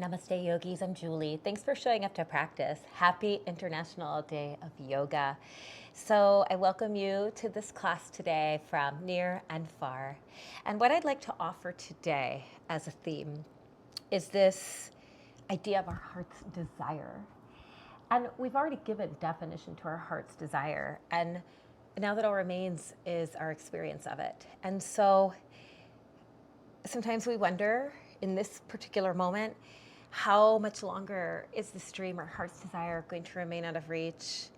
Namaste, yogis. I'm Julie. Thanks for showing up to practice. Happy International Day of Yoga. So I welcome you to this class today from near and far. And what I'd like to offer today as a theme is this idea of our heart's desire. And we've already given definition to our heart's desire. And now that all remains is our experience of it. And so sometimes we wonder in this particular moment, how much longer is this dream or heart's desire going to remain out of reach?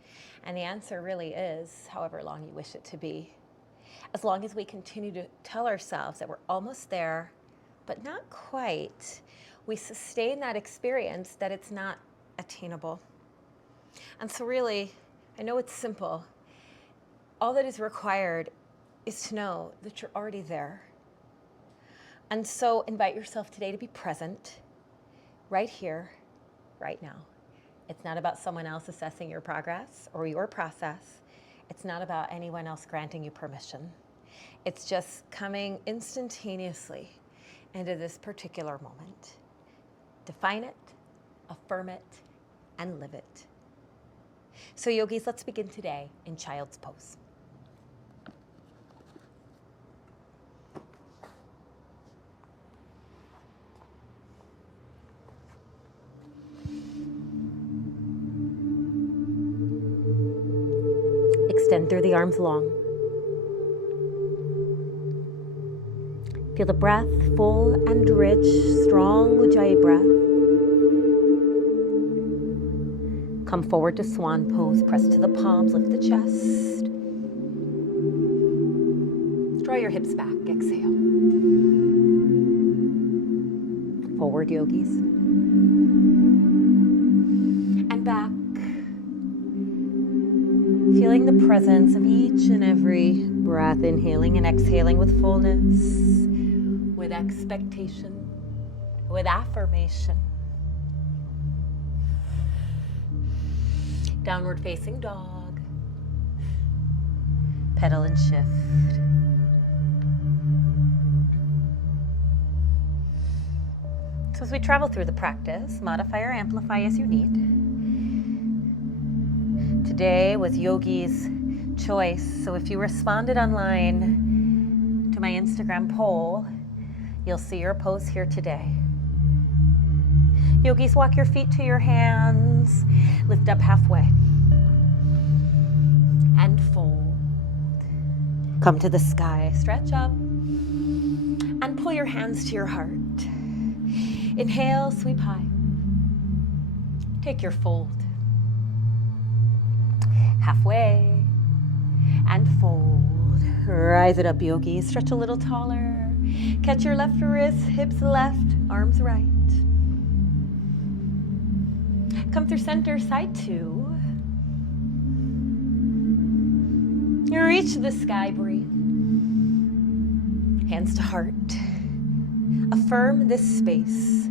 And the answer really is however long you wish it to be. As long as we continue to tell ourselves that we're almost there, but not quite, we sustain that experience that it's not attainable. And so really, I know it's simple. All that is required is to know that you're already there. And so invite yourself today to be present, right here, right now. It's not about someone else assessing your progress or your process. It's not about anyone else granting you permission. It's just coming instantaneously into this particular moment. Define it, affirm it, and live it. So yogis, let's begin today in child's pose. Extend through the arms long. Feel the breath full and rich, strong Ujjayi breath. Come forward to swan pose, press to the palms, lift the chest. Draw your hips back, exhale. Forward yogis. And back. Feeling the presence of each and every breath, inhaling and exhaling with fullness, with expectation, with affirmation. Downward facing dog. Pedal and shift. So as we travel through the practice, modify or amplify as you need. Today was Yogi's choice, so if you responded online to my Instagram poll, you'll see your pose here today. Yogis, walk your feet to your hands, lift up halfway, and fold. Come to the sky, stretch up, and pull your hands to your heart. Inhale, sweep high. Take your fold. Halfway, and fold. Rise it up, yogis. Stretch a little taller. Catch your left wrist, hips left, arms right. Come through center, side two. Reach the sky, breathe. Hands to heart. Affirm this space,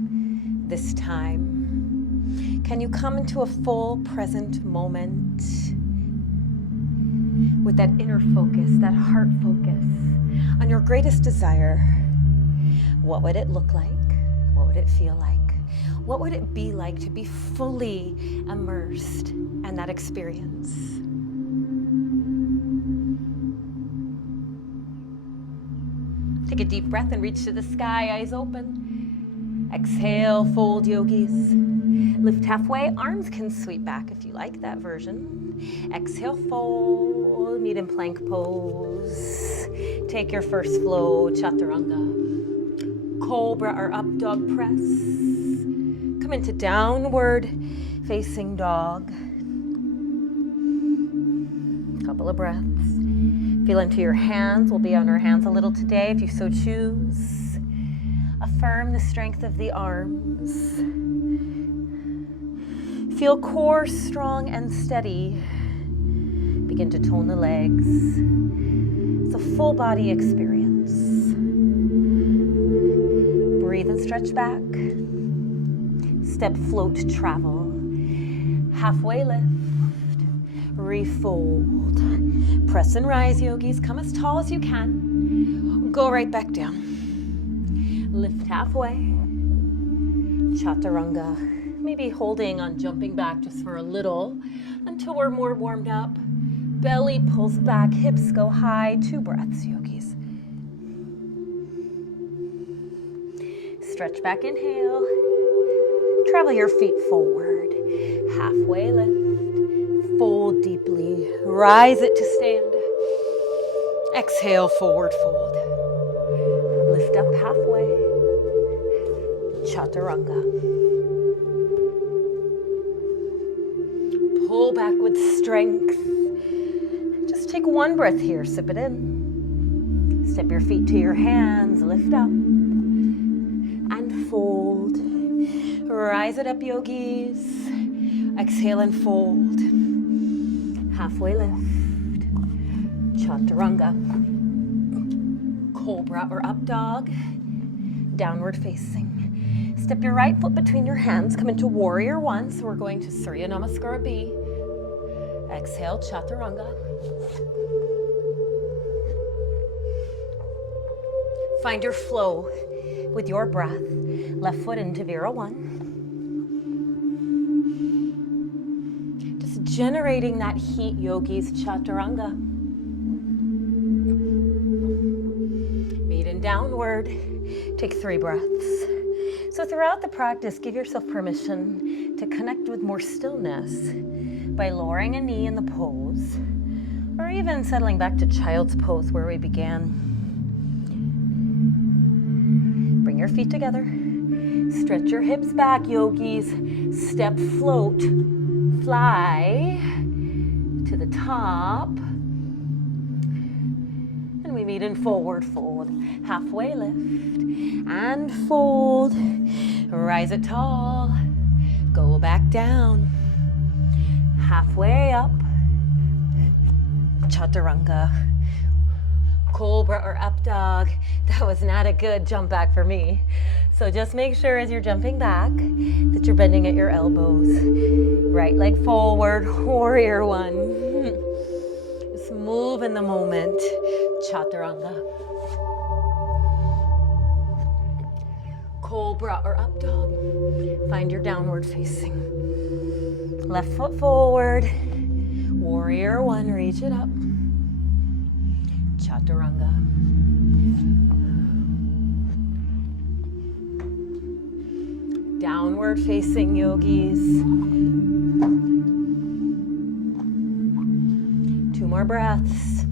this time. Can you come into a full present moment? With that inner focus, that heart focus on your greatest desire. What would it look like? What would it feel like? What would it be like to be fully immersed in that experience? Take a deep breath and reach to the sky, eyes open. Exhale, fold, yogis. Lift halfway, arms can sweep back if you like that version. Exhale, fold, meet in plank pose. Take your first flow, chaturanga. Cobra or up dog press. Come into downward facing dog. Couple of breaths. Feel into your hands. We'll be on our hands a little today if you so choose. Affirm the strength of the arms. Feel core strong and steady. Begin to tone the legs. It's a full body experience. Breathe and stretch back. Step, float, travel. Halfway lift. Refold. Press and rise, yogis. Come as tall as you can. Go right back down. Lift halfway. Chaturanga. Maybe holding on jumping back just for a little until we're more warmed up. Belly pulls back, hips go high. 2 breaths, yogis. Stretch back, inhale. Travel your feet forward. Halfway lift. Fold deeply. Rise it to stand. Exhale, forward fold. Lift up halfway. Chaturanga. Pull back with strength. Just take 1 breath here. Sip it in. Step your feet to your hands. Lift up. And fold. Rise it up, yogis. Exhale and fold. Halfway lift. Chaturanga. Cobra or up dog. Downward facing. Step your right foot between your hands. Come into warrior 1. So we're going to Surya Namaskara B. Exhale, chaturanga. Find your flow with your breath. Left foot into Vira 1. Just generating that heat, yogis, chaturanga. Meet in downward. Take 3 breaths. So throughout the practice, give yourself permission to connect with more stillness by lowering a knee in the pose, or even settling back to child's pose where we began. Bring your feet together. Stretch your hips back, yogis. Step, float, fly to the top. And we meet in forward fold. Halfway lift and fold. Rise it tall. Go back down. Halfway up. Chaturanga. Cobra or up dog. That was not a good jump back for me. So just make sure as you're jumping back that you're bending at your elbows. Right leg forward, warrior 1. Just move in the moment. Chaturanga. Cobra or up dog. Find your downward facing. Left foot forward. Warrior 1, reach it up. Chaturanga. Downward facing, yogis. 2 more breaths.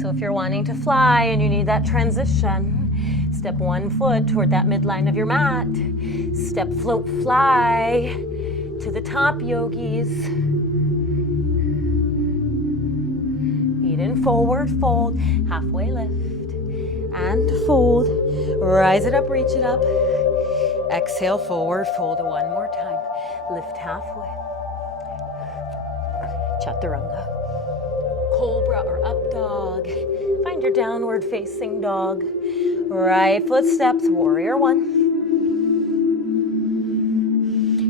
So if you're wanting to fly and you need that transition, step 1 foot toward that midline of your mat. Step, float, fly to the top, yogis. Feet in, forward fold, halfway lift and fold. Rise it up, reach it up. Exhale, forward fold 1 more time. Lift halfway. Chaturanga. Cobra or up dog. Find your downward facing dog. Right foot steps, warrior 1.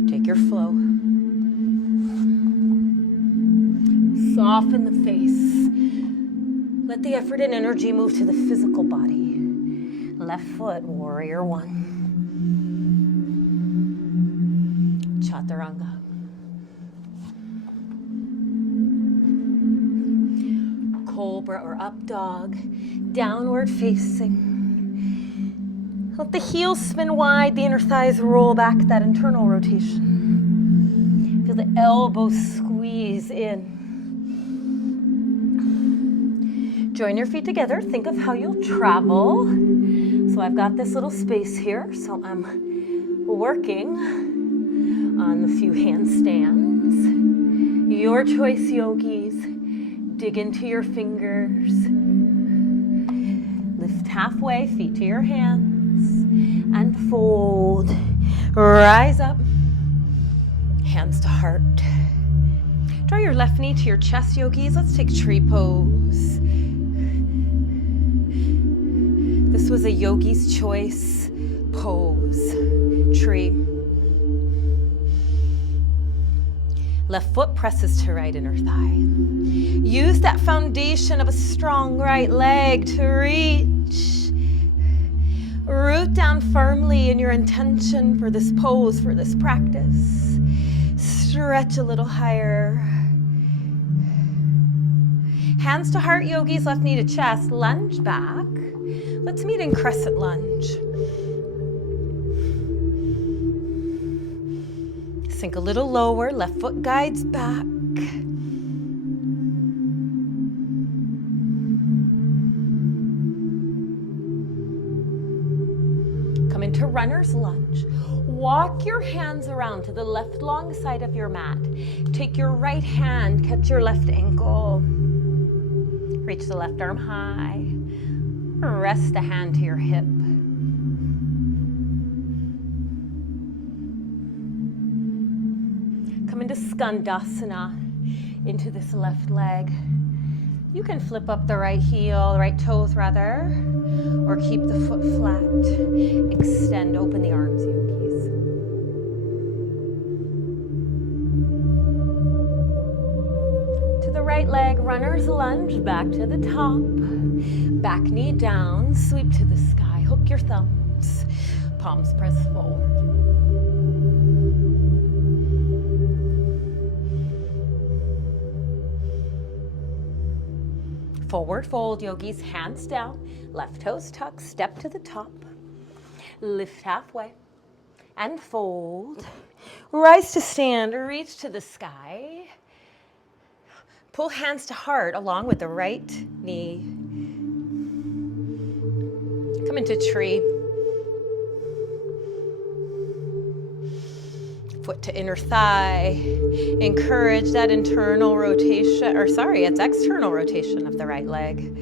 Take your flow. Soften the face. Let the effort and energy move to the physical body. Left foot, warrior 1. Chaturanga. Cobra or up dog, downward facing. Let the heels spin wide, the inner thighs roll back, that internal rotation. Feel the elbows squeeze in. Join your feet together. Think of how you'll travel. So I've got this little space here, so I'm working on a few handstands. Your choice, yogis. Dig into your fingers. Lift halfway, feet to your hands, and fold. Rise up, hands to heart. Draw your left knee to your chest, yogis. Let's take tree pose. This was a yogi's choice pose, tree. Left foot presses to right inner thigh. Use that foundation of a strong right leg to reach. Root down firmly in your intention for this pose, for this practice. Stretch a little higher. Hands to heart, yogis, left knee to chest. Lunge back. Let's meet in Crescent Lunge. Sink a little lower, left foot guides back. Come into Runner's Lunge. Walk your hands around to the left long side of your mat. Take your right hand, catch your left ankle. Reach the left arm high. Rest a hand to your hip. Come into Skandasana, into this left leg. You can flip up the right heel, right toes rather, or keep the foot flat. Extend, open the arms, yogis. To the right leg, Runner's Lunge, back to the top. Back knee down, sweep to the sky. Hook your thumbs, palms press forward. Forward fold, yogis, hands down, left toes tuck, step to the top, lift halfway, and fold. Rise to stand, reach to the sky. Pull hands to heart along with the right knee. Come into tree. Foot to inner thigh. Encourage that internal rotation, it's external rotation of the right leg.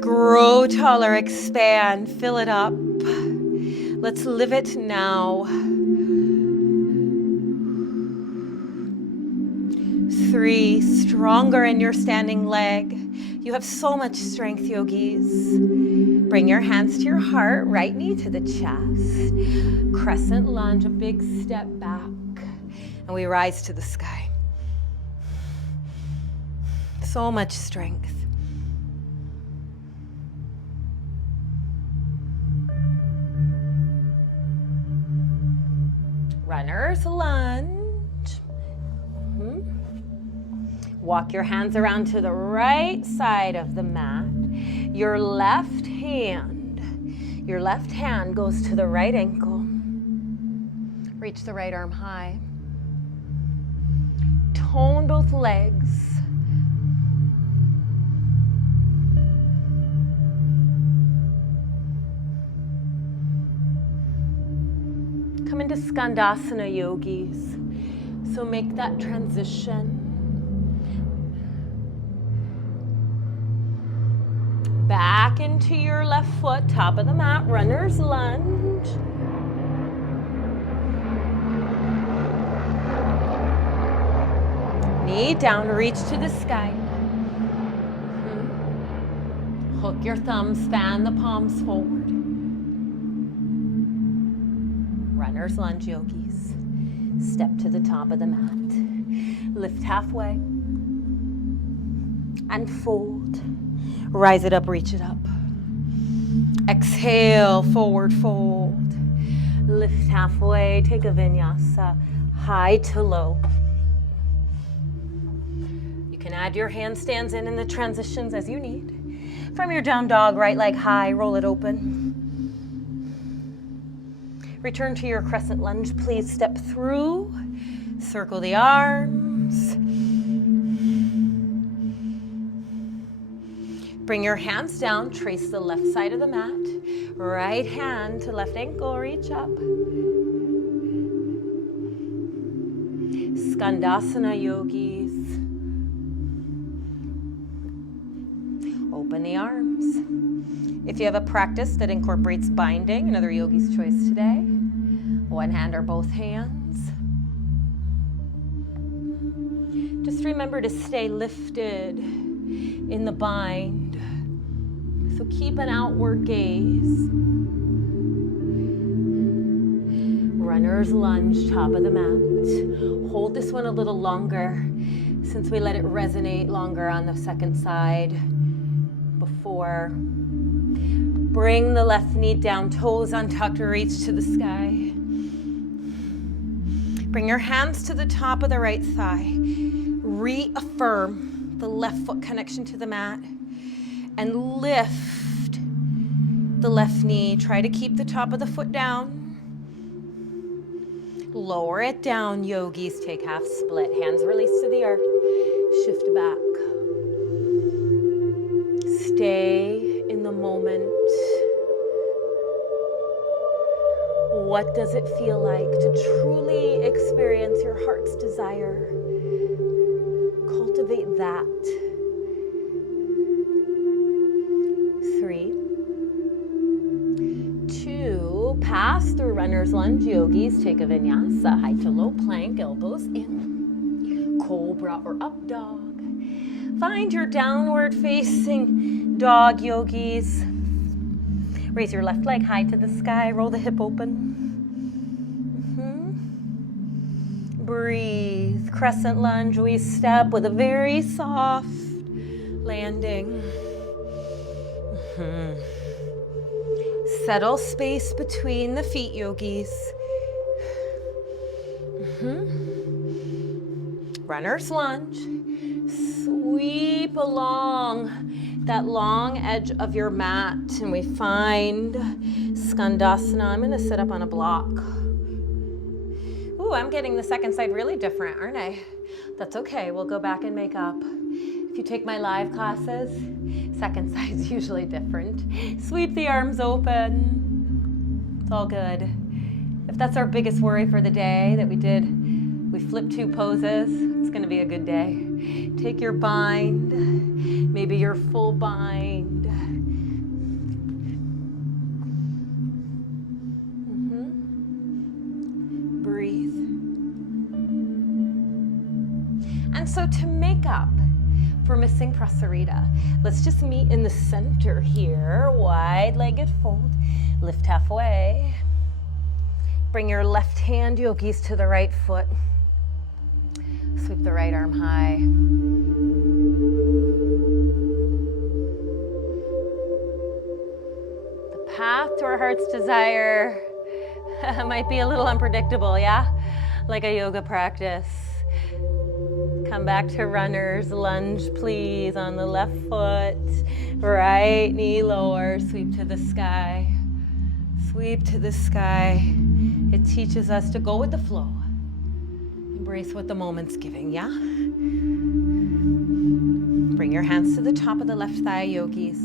Grow taller, expand, fill it up. Let's live it now. 3, stronger in your standing leg. You have so much strength, yogis. Bring your hands to your heart, right knee to the chest. Crescent lunge, a big step back. And we rise to the sky. So much strength. Runner's lunge. Walk your hands around to the right side of the mat. Your left hand goes to the right ankle. Reach the right arm high. Tone both legs. Come into Skandasana, yogis. So make that transition. Back into your left foot, top of the mat, Runner's Lunge. Knee down, reach to the sky. Hook your thumbs, fan the palms forward. Runner's Lunge, yogis. Step to the top of the mat. Lift halfway. And fold. Rise it up, reach it up. Exhale, forward fold. Lift halfway, take a vinyasa, high to low. You can add your handstands in the transitions as you need. From your down dog, right leg high, roll it open. Return to your crescent lunge, please step through. Circle the arms. Bring your hands down, trace the left side of the mat. Right hand to left ankle, reach up. Skandasana, yogis. Open the arms. If you have a practice that incorporates binding, another yogi's choice today. One hand or both hands. Just remember to stay lifted in the bind. So keep an outward gaze. Runner's Lunge, top of the mat. Hold this one a little longer since we let it resonate longer on the second side before Bring the left knee down, toes untucked, reach to the sky. Bring your hands to the top of the right thigh. Reaffirm the left foot connection to the mat and lift the left knee. Try to keep the top of the foot down. Lower it down, yogis. Take half split. Hands release to the earth. Shift back. Stay in the moment. What does it feel like to truly experience your heart's desire? Cultivate that. 3, 2, pass through runner's lunge, yogis. Take a vinyasa, high to low plank, elbows in. Cobra or up dog. Find your downward facing dog, yogis. Raise your left leg high to the sky, roll the hip open. Breathe. Crescent lunge, we step with a very soft landing. Settle space between the feet, yogis. Runner's lunge. Sweep along that long edge of your mat and we find Skandasana. I'm going to sit up on a block. Ooh, I'm getting the second side really different, aren't I? That's okay. We'll go back and make up. If you take my live classes, second side's usually different. Sweep the arms open. It's all good. If that's our biggest worry for the day that we flipped 2 poses, it's going to be a good day. Take your bind, maybe your full bind. Breathe. And so to make up for missing Prasarita, let's just meet in the center here. Wide-legged fold, lift halfway. Bring your left hand, yogis, to the right foot. Sweep the right arm high. The path to our heart's desire might be a little unpredictable, yeah? Like a yoga practice. Come back to runner's lunge, please, on the left foot. Right knee lower, sweep to the sky. Sweep to the sky. It teaches us to go with the flow. Embrace what the moment's giving, yeah? Bring your hands to the top of the left thigh, yogis.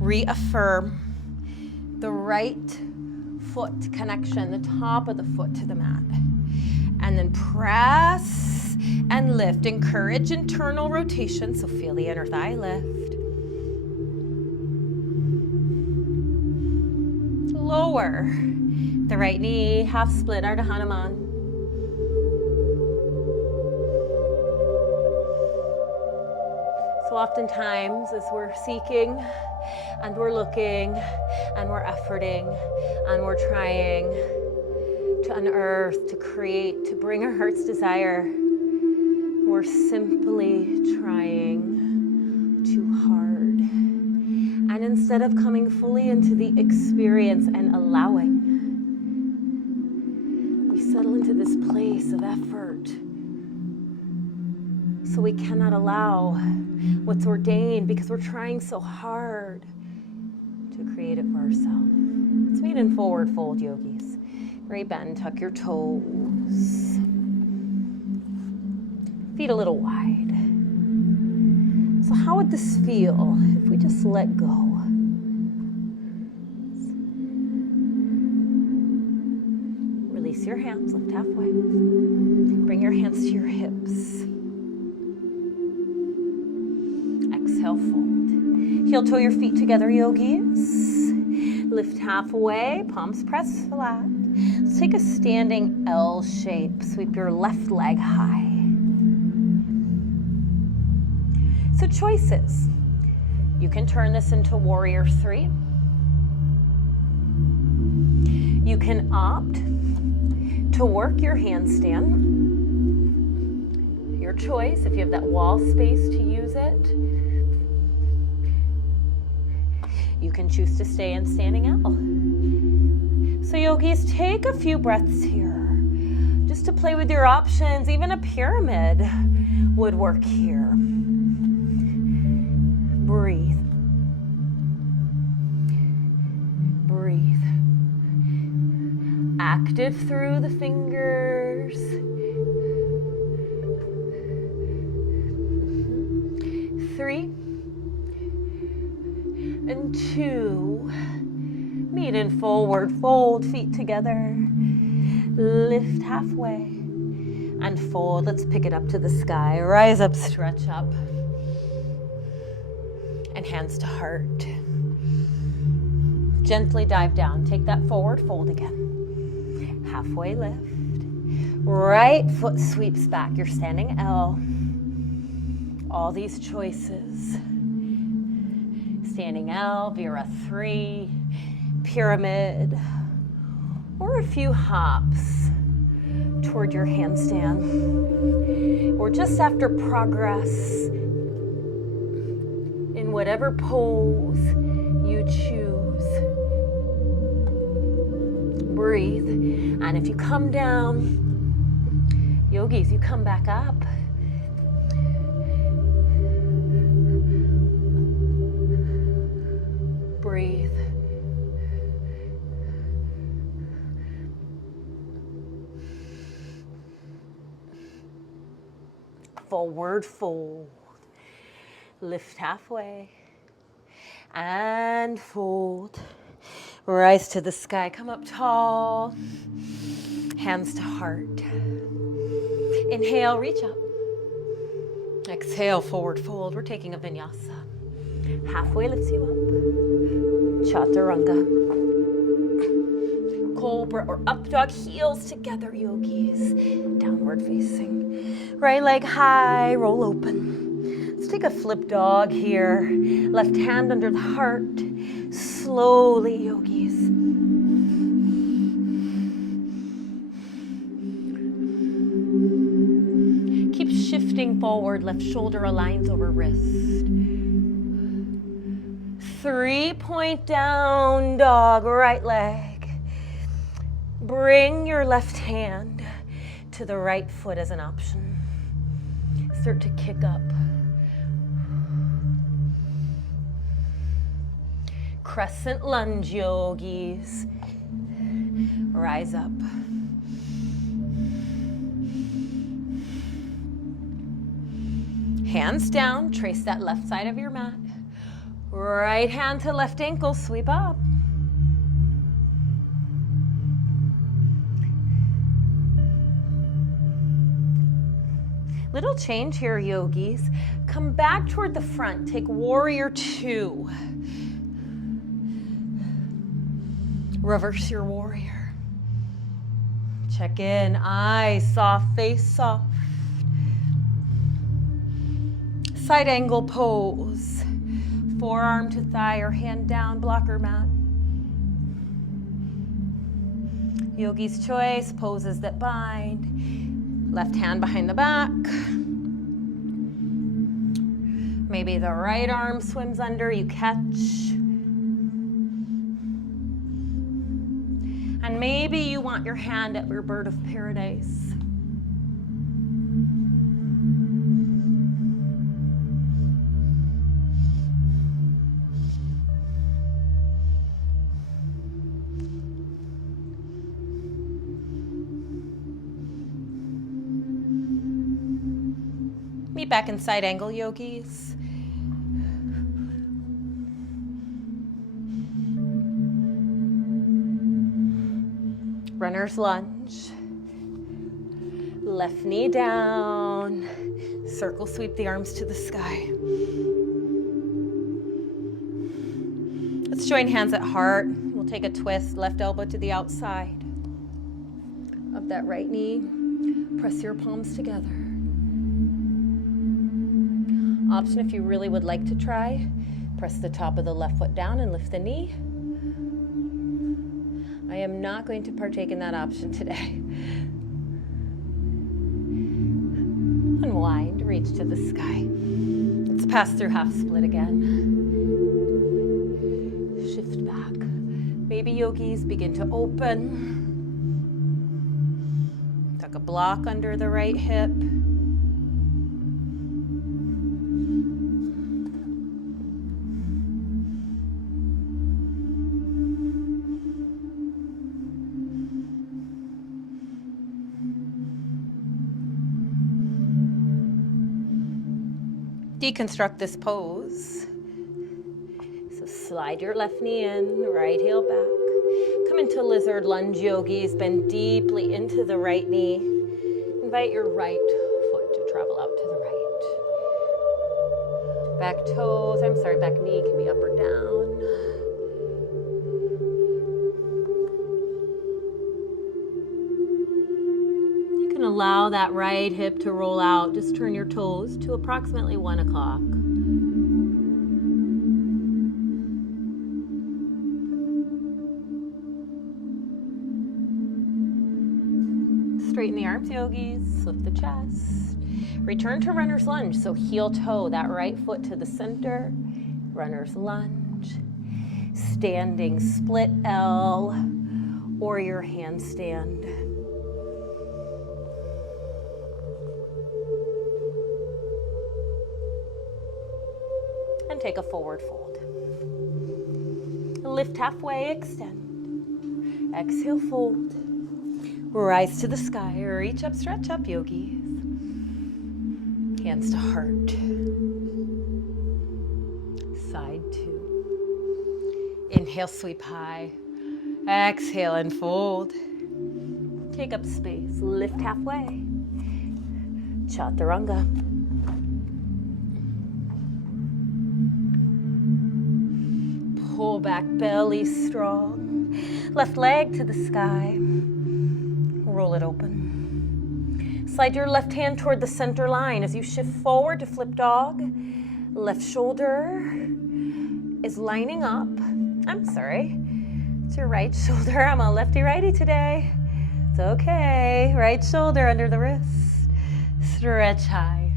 Reaffirm the right foot connection, the top of the foot to the mat. And then press and lift. Encourage internal rotation, so feel the inner thigh lift. Lower the right knee, half split, Ardha Hanuman. So oftentimes as we're seeking and we're looking and we're efforting and we're trying to unearth, to create, to bring our heart's desire, we're simply trying too hard. And instead of coming fully into the experience and allowing, we settle into this place of effort. So we cannot allow what's ordained because we're trying so hard to create it for ourselves. Let's meet in forward fold, yogis. Rebend, tuck your toes. Feet a little wide. So how would this feel if we just let go? Release your hands, lift halfway. Bring your hands to your hips. Exhale, fold. Heel toe your feet together, yogis. Lift halfway, palms press flat. Let's take a standing L shape. Sweep your left leg high. So choices. You can turn this into warrior 3. You can opt to work your handstand. Your choice, if you have that wall space to use it. You can choose to stay in standing L. So yogis, take a few breaths here just to play with your options. Even a pyramid would work here. Breathe. Breathe. Active through the fingers. 3 and 2. Meet in forward fold, feet together. Lift halfway and fold. Let's pick it up to the sky. Rise up, stretch up. And hands to heart. Gently dive down. Take that forward fold again. Halfway lift. Right foot sweeps back. You're standing L. All these choices. Standing L, Vira 3, pyramid, or a few hops toward your handstand. Or just after progress in whatever pose you choose. Breathe. And if you come down, yogis, you come back up. Breathe. Forward fold. Lift halfway. And fold. Rise to the sky. Come up tall. Hands to heart. Inhale, reach up. Exhale, forward fold. We're taking a vinyasa. Halfway lifts you up. Chaturanga. Cobra or up dog, heels together, yogis. Downward facing. Right leg high, roll open. Let's take a flip dog here. Left hand under the heart. Slowly, yogis. Keep shifting forward. Left shoulder aligns over wrist. 3-point down dog, right leg. Bring your left hand to the right foot as an option. Start to kick up. Crescent lunge, yogis. Rise up. Hands down, trace that left side of your mat. Right hand to left ankle, sweep up. Little change here, yogis. Come back toward the front. Take warrior 2. Reverse your warrior. Check in, eyes soft, face soft. Side angle pose. Forearm to thigh or hand down, blocker mat. Yogi's choice, poses that bind. Left hand behind the back. Maybe the right arm swims under, you catch. And maybe you want your hand at your bird of paradise. Meet back in side angle, yogis. Runner's lunge. Left knee down. Circle sweep the arms to the sky. Let's join hands at heart. We'll take a twist, left elbow to the outside of that right knee. Press your palms together. Option if you really would like to try, press the top of the left foot down and lift the knee. I am not going to partake in that option today. Unwind, reach to the sky. Let's pass through half split again. baby yogis, begin to open. Tuck a block under the right hip. Deconstruct this pose. So slide your left knee in, right heel back. Come into lizard lunge, yogis. Bend deeply into the right knee. Invite your right foot to travel out to the right. Back knee can be up or down. You can allow that right hip to roll out. Just turn your toes to approximately 1 o'clock. Straighten the arms, yogis. Lift the chest. Return to runner's lunge. So heel toe, that right foot to the center. Runner's lunge. Standing split L or your handstand. And take a forward fold. Lift halfway, extend. Exhale, fold. Rise to the sky, reach up, stretch up, yogis. Hands to heart. Side 2. Inhale, sweep high. Exhale and fold. Take up space, lift halfway. Chaturanga. Pull back, belly strong. Left leg to the sky. Roll it open. Slide your left hand toward the center line as you shift forward to flip dog. Left shoulder is lining up. It's your right shoulder. I'm a lefty-righty today. It's okay. Right shoulder under the wrist. Stretch high.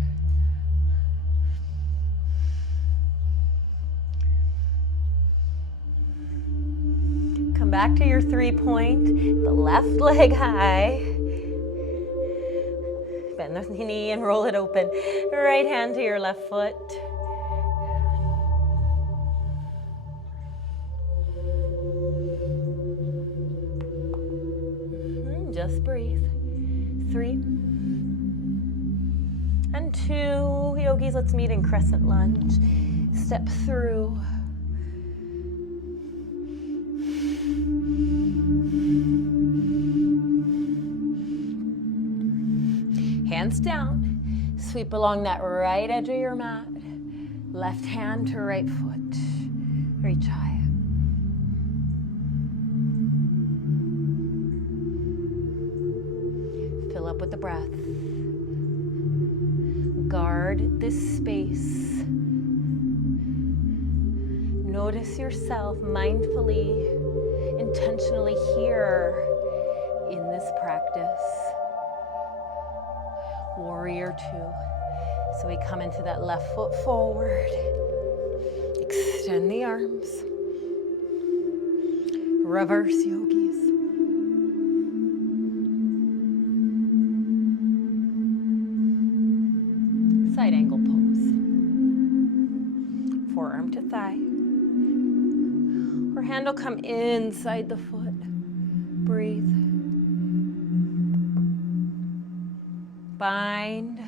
Come back to your 3-point. The left leg high. Bend the knee and roll it open. Right hand to your left foot. Just breathe. 3 and 2. Yogis, let's meet in Crescent Lunge. Step through. Hands down. Sweep along that right edge of your mat. Left hand to right foot. Reach high. Fill up with the breath. Guard this space. Notice yourself mindfully, intentionally here in this practice. Warrior 2. So we come into that left foot forward. Extend the arms. Reverse, yogis. Side angle pose. Forearm to thigh. Or hand will come inside the foot. Breathe. Bind.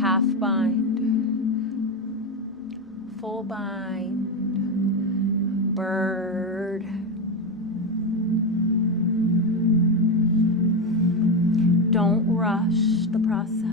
Half bind. Full bind. Bird. Don't rush the process.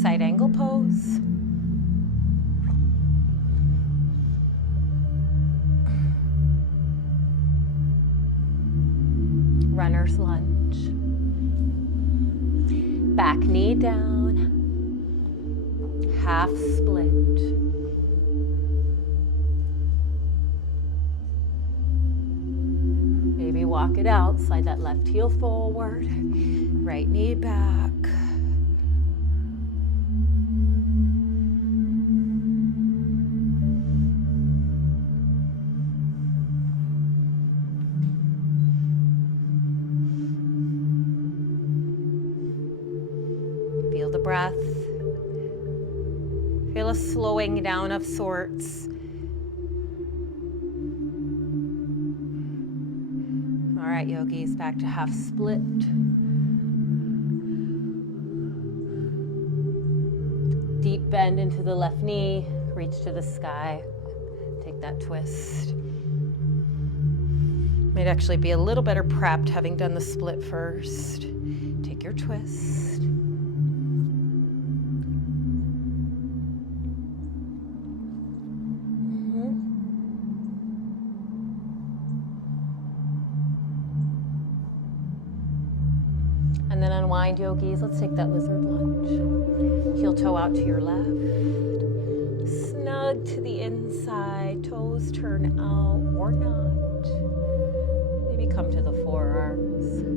Side angle pose. Runner's lunge. Back knee down. half split. Maybe walk it out, slide that left heel forward, right knee back. Feel the breath. Feel a slowing down of sorts. All right, yogis, back to half split. Deep bend into the left knee, reach to the sky. Take that twist. Might actually be a little better prepped having done the split first. Take your twist. And then unwind, yogis. Let's take that lizard lunge. Heel toe out to your left. Snug to the inside. Toes turn out or not. Maybe come to the forearms.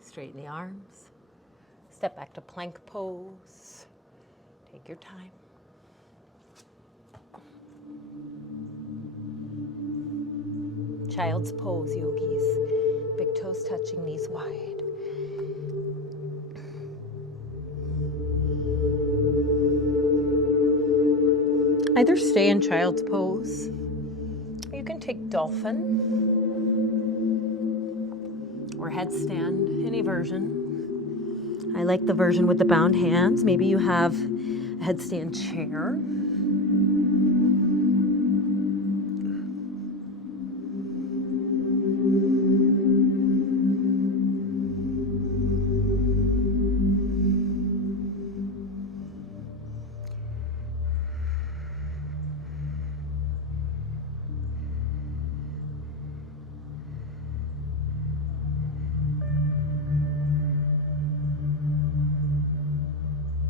Straighten the arms. Step back to plank pose. Take your time. Child's pose, yogis. Big toes touching, knees wide. Either stay in child's pose, or you can take dolphin or headstand, any version. I like the version with the bound hands. Maybe you have a headstand chair.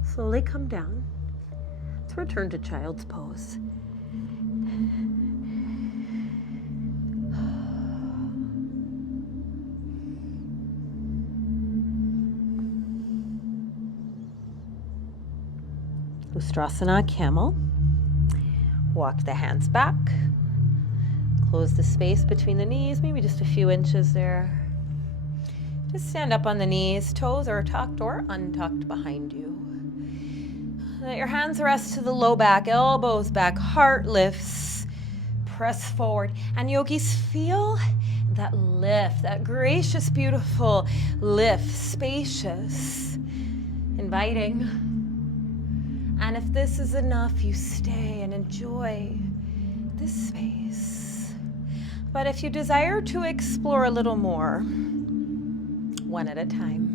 Slowly come down. Let's return to child's pose. Ustrasana, camel. Walk the hands back. Close the space between the knees, maybe just a few inches there. Just stand up on the knees. Toes are tucked or untucked behind you. Let your hands rest to the low back, elbows back, heart lifts. Press forward. And yogis, feel that lift, that gracious, beautiful lift, spacious, inviting. And if this is enough, you stay and enjoy this space. But if you desire to explore a little more, one at a time.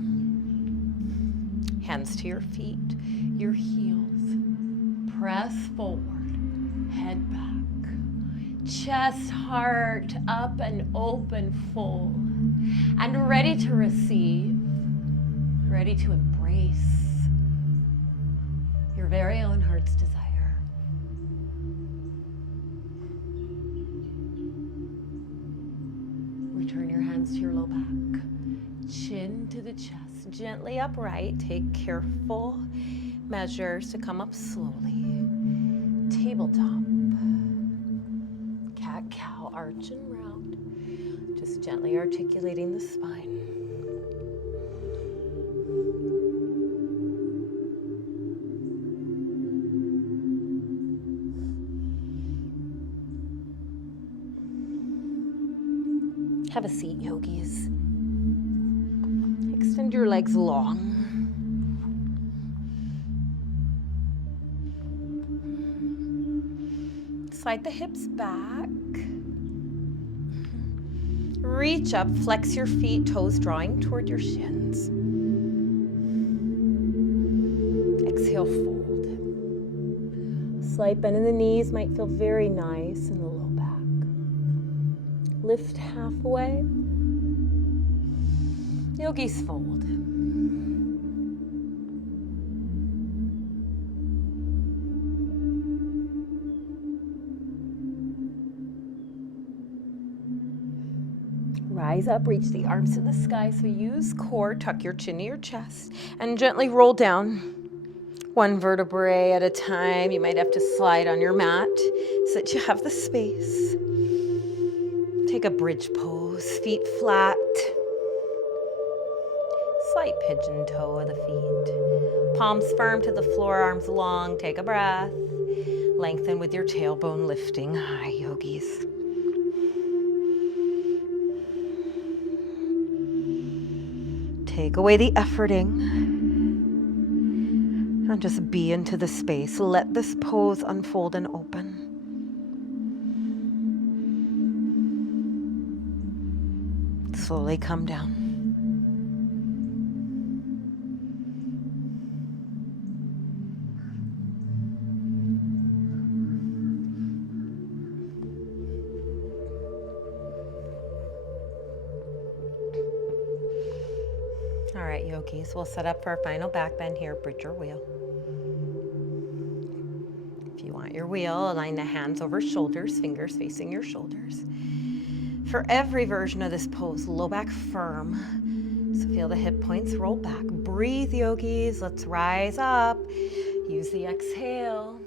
Hands to your feet, your heels. Press forward, head back. Chest, heart up and open, full. And ready to receive, ready to embrace your very own heart's desire. Return your hands to your low back. Chin to the chest, gently upright. Take careful measures to come up slowly. Tabletop. Cat-cow, arch and round. Just gently articulating the spine. Have a seat, yogis. Extend your legs long. Slide the hips back. Reach up, flex your feet, toes drawing toward your shins. Exhale, fold. Slight bend in the knees might feel very nice in the low back. Lift halfway. Yogis, fold. Rise up, reach the arms to the sky. So use core, tuck your chin to your chest, and gently roll down. One vertebrae at a time. You might have to slide on your mat so that you have the space. Take a bridge pose, feet flat. Slight pigeon toe of the feet. Palms firm to the floor, arms long. Take a breath. Lengthen with your tailbone lifting high, yogis. Take away the efforting. And just be into the space. Let this pose unfold and open. Slowly come down. All right, yogis, we'll set up for our final back bend here, bridge or wheel. If you want your wheel, align the hands over shoulders, fingers facing your shoulders. For every version of this pose, low back firm. So feel the hip points roll back. Breathe, yogis, let's rise up. Use the exhale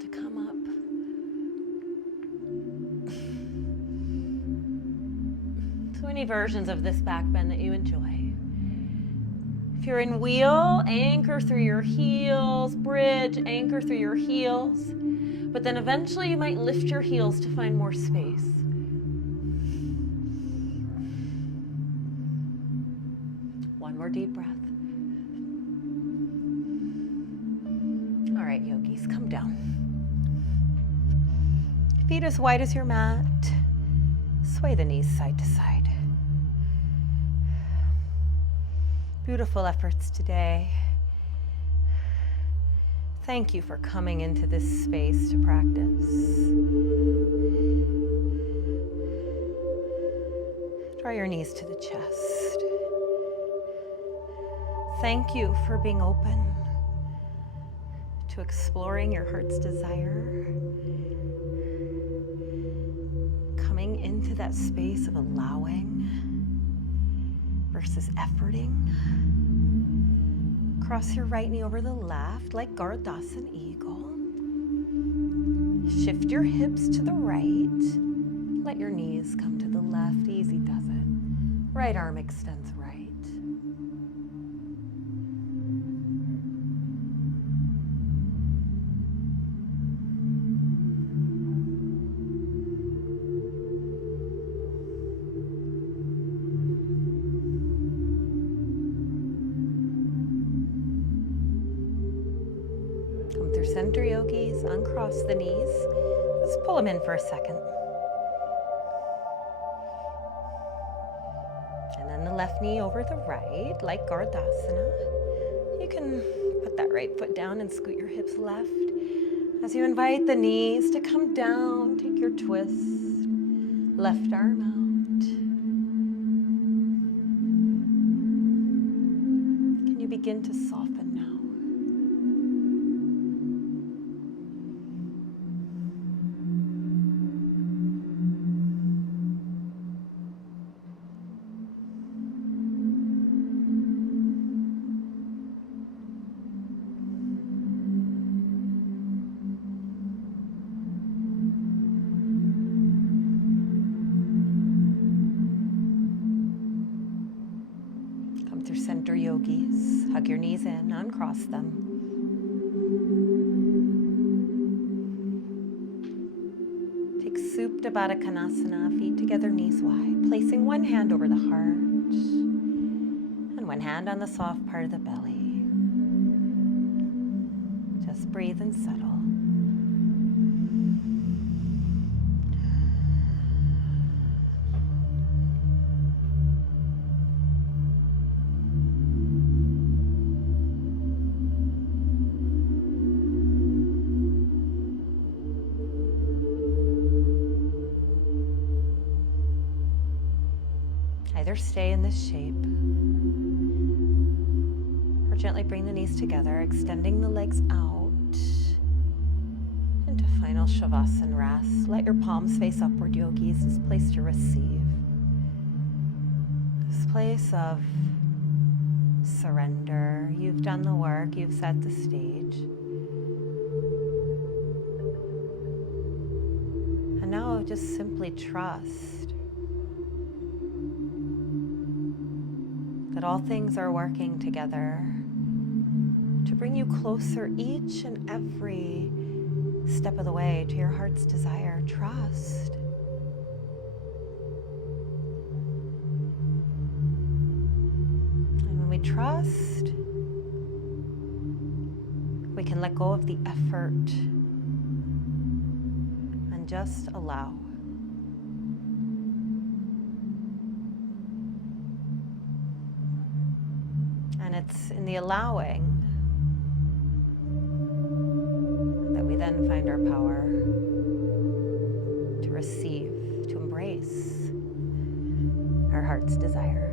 to come up. So many versions of this back bend that you enjoy. If you're in wheel, anchor through your heels, bridge, anchor through your heels. But then eventually you might lift your heels to find more space. One more deep breath. All right, yogis, come down. Feet as wide as your mat. Sway the knees side to side. Beautiful efforts today. Thank you for coming into this space to practice. Draw your knees to the chest. Thank you for being open to exploring your heart's desire. Coming into that space of allowing versus efforting. Cross your right knee over the left like Gardasana Eagle. Shift your hips to the right. Let your knees come to the left. Easy does it. Right arm extends right. Center, yogis, uncross the knees. Let's pull them in for a second. And then the left knee over the right, like Gardasana. You can put that right foot down and scoot your hips left. As you invite the knees to come down, take your twist. Left arm out. Can you begin to soften now? Center, yogis. Hug your knees in, uncross them. Take Supta Baddha Konasana, feet together, knees wide, placing one hand over the heart and one hand on the soft part of the belly. Just breathe and settle. either stay in this shape or gently bring the knees together, extending the legs out into final Shavasana rest. Let your palms face upward, yogis, this place to receive. This place of surrender. You've done the work, you've set the stage. And now just simply trust that all things are working together to bring you closer each and every step of the way to your heart's desire. Trust. And when we trust, we can let go of the effort and just allow. And it's in the allowing that we then find our power to receive, to embrace our heart's desire.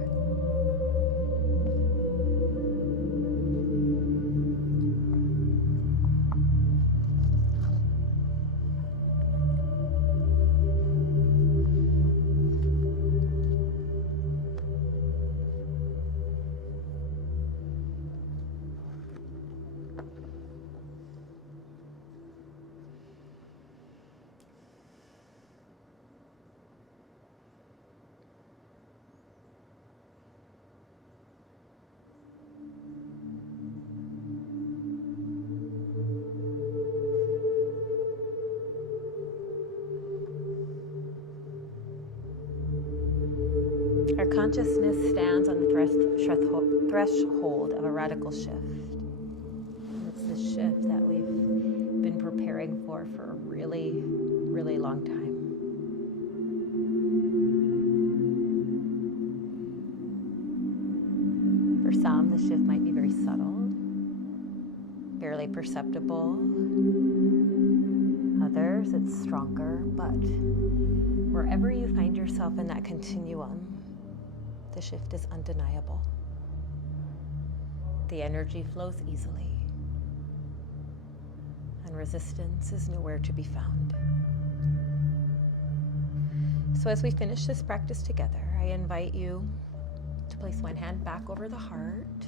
Our consciousness stands on the threshold of a radical shift. And it's the shift that we've been preparing for a really, really long time. For some, the shift might be very subtle, barely perceptible. Others, it's stronger, but wherever you find yourself in that continuum, the shift is undeniable. The energy flows easily, and resistance is nowhere to be found. So as we finish this practice together, I invite you to place one hand back over the heart,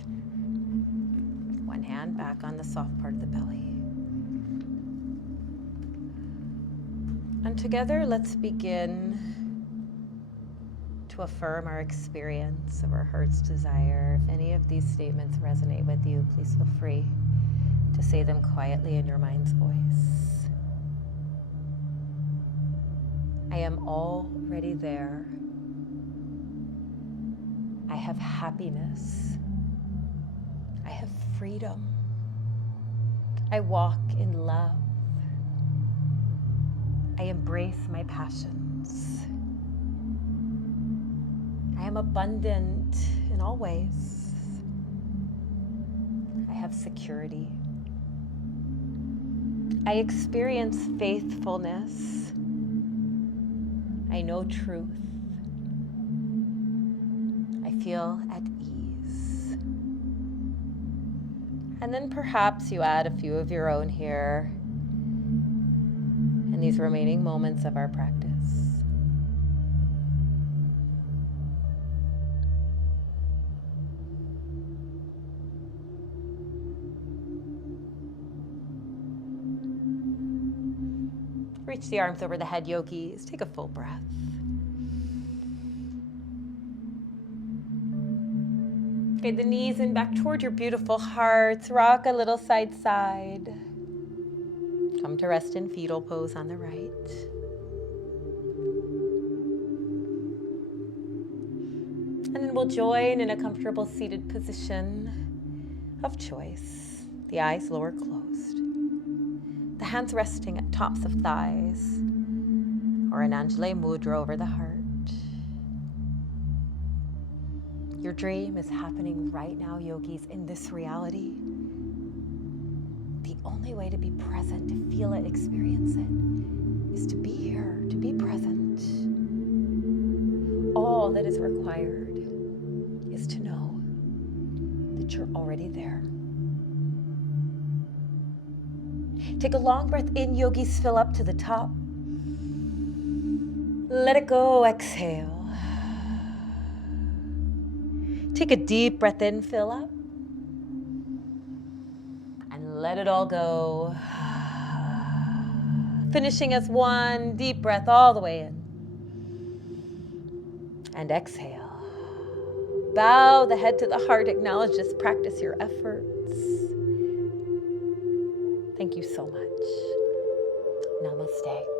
one hand back on the soft part of the belly. And together, let's begin to affirm our experience of our heart's desire. If any of these statements resonate with you, please feel free to say them quietly in your mind's voice. I am already there. I have happiness. I have freedom. I walk in love. I embrace my passions. I am abundant in all ways. I have security. I experience faithfulness. I know truth. I feel at ease. And then perhaps you add a few of your own here in these remaining moments of our practice. Reach the arms over the head, yogis. Take a full breath. Okay, the knees in back toward your beautiful hearts. Rock a little side to side. Come to rest in fetal pose on the right. And then we'll join in a comfortable seated position of choice. The eyes lower closed. The hands resting at tops of thighs, or an Anjali Mudra over the heart. Your dream is happening right now, yogis, in this reality. The only way to be present, to feel it, experience it, is to be here, to be present. All that is required you're already there. Take a long breath in, yogis. Fill up to the top. Let it go. Exhale. Take a deep breath in. Fill up. And let it all go. Finishing as one deep breath all the way in. And exhale. Bow the head to the heart. Acknowledge this practice, your efforts. Thank you so much. Namaste.